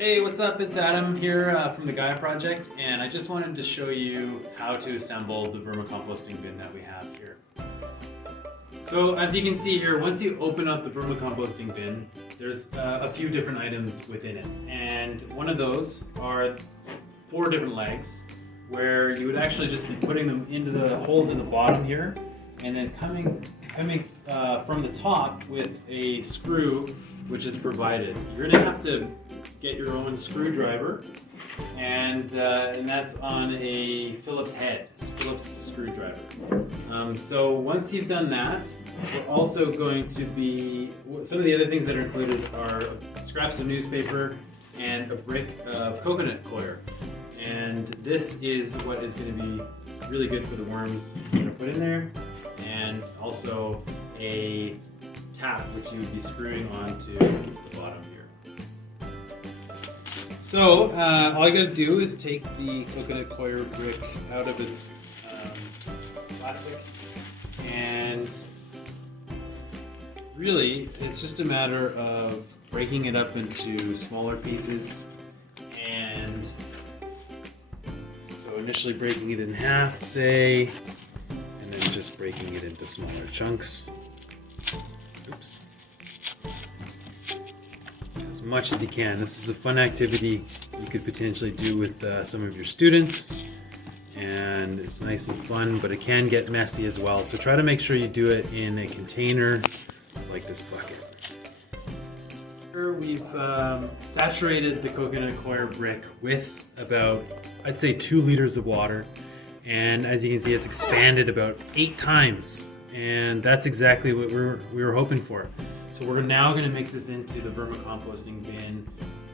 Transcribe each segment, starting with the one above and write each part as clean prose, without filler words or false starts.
Hey, what's up? It's Adam here from the Gaia Project, and I just wanted to show you how to assemble the vermicomposting bin that we have here. So as you can see here, once you open up the vermicomposting bin, there's a few different items within it, and one of those are 4 different legs where you would actually just be putting them into the holes in the bottom here, and then coming from the top with a screw which is provided. You're going to have to get your own screwdriver, and that's on a Phillips head, Phillips screwdriver. So once you've done that, we're also going to be, some of the other things that are included are scraps of newspaper and a brick of coconut coir. And this is what is going to be really good for the worms you're going to put in there, and also a tap which you would be screwing onto the bottom here. So all you got to do is take the coconut coir brick out of its plastic, and really it's just a matter of breaking it up into smaller pieces, and so initially breaking it in half, say, and then just breaking it into smaller chunks. Oops. As much as you can. This is a fun activity you could potentially do with some of your students, and it's nice and fun, but it can get messy as well. So try to make sure you do it in a container like this bucket. Here we've saturated the coconut coir brick with about, I'd say, 2 liters of water, and as you can see, it's expanded about 8 times. And that's exactly what we were hoping for. So we're now going to mix this into the vermicomposting bin,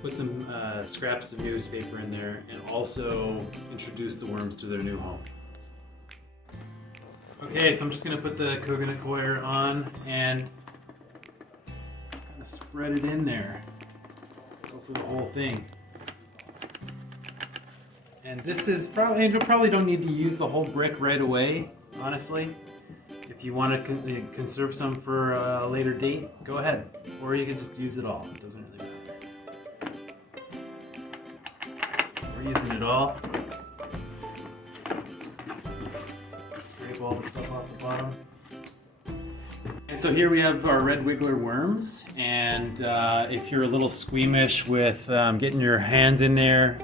put some scraps of newspaper in there, and also introduce the worms to their new home. Okay, so I'm just going to put the coconut coir on and just kind of spread it in there. Go for the whole thing. And this is probably, and you probably don't need to use the whole brick right away, honestly. If you want to conserve some for a later date, go ahead. Or you can just use it all. It doesn't really matter. We're using it all. Scrape all the stuff off the bottom. And so here we have our red wiggler worms. And if you're a little squeamish with getting your hands in there,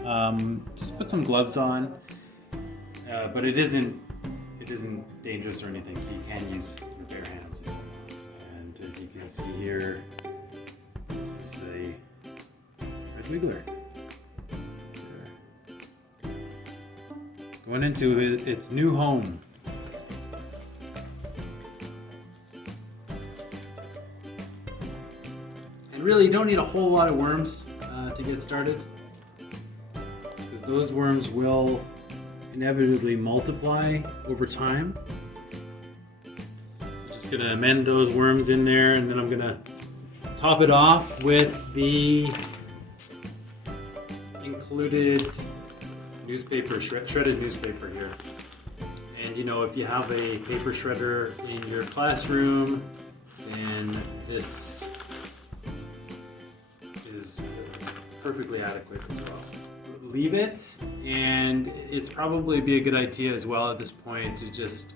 just put some gloves on. But it isn't dangerous or anything, so you can use your bare hands. And as you can see here, this is a red wiggler. Going into its new home. And really, you don't need a whole lot of worms to get started, because those worms will inevitably multiply over time. So just gonna amend those worms in there, and then I'm gonna top it off with the included newspaper, shredded newspaper here. And you know, if you have a paper shredder in your classroom, then this is perfectly adequate as well. Leave it, and it's probably be a good idea as well at this point to just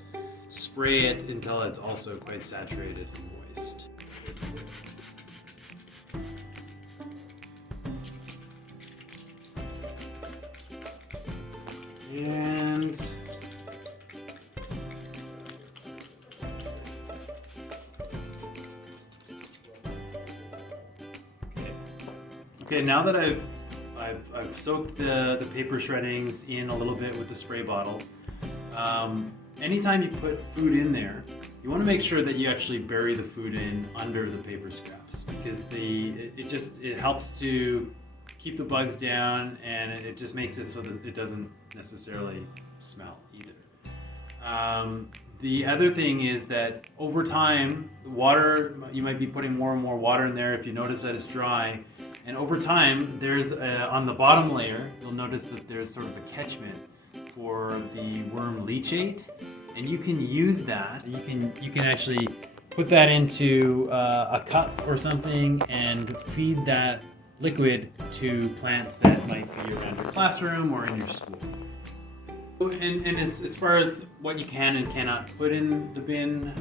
spray it until it's also quite saturated and moist. And okay, now that I've soaked the paper shreddings in a little bit with the spray bottle. Anytime you put food in there, you want to make sure that you actually bury the food in under the paper scraps, because it helps to keep the bugs down, and it just makes it so that it doesn't necessarily smell either. The other thing is that over time, the water, you might be putting more and more water in there if you notice that it's dry. And over time, there's on the bottom layer, you'll notice that there's sort of a catchment for the worm leachate, and you can use that. You can actually put that into a cup or something and feed that liquid to plants that might be around your classroom or in your school. And as far as what you can and cannot put in the bin,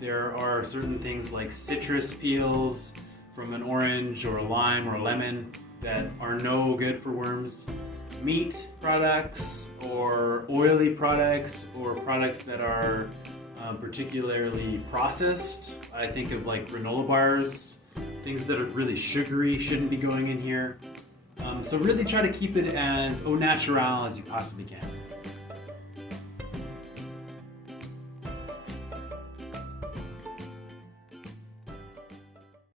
there are certain things like citrus peels from an orange or a lime or a lemon that are no good for worms. Meat products or oily products or products that are particularly processed. I think of like granola bars, things that are really sugary shouldn't be going in here. So really try to keep it as au naturel as you possibly can.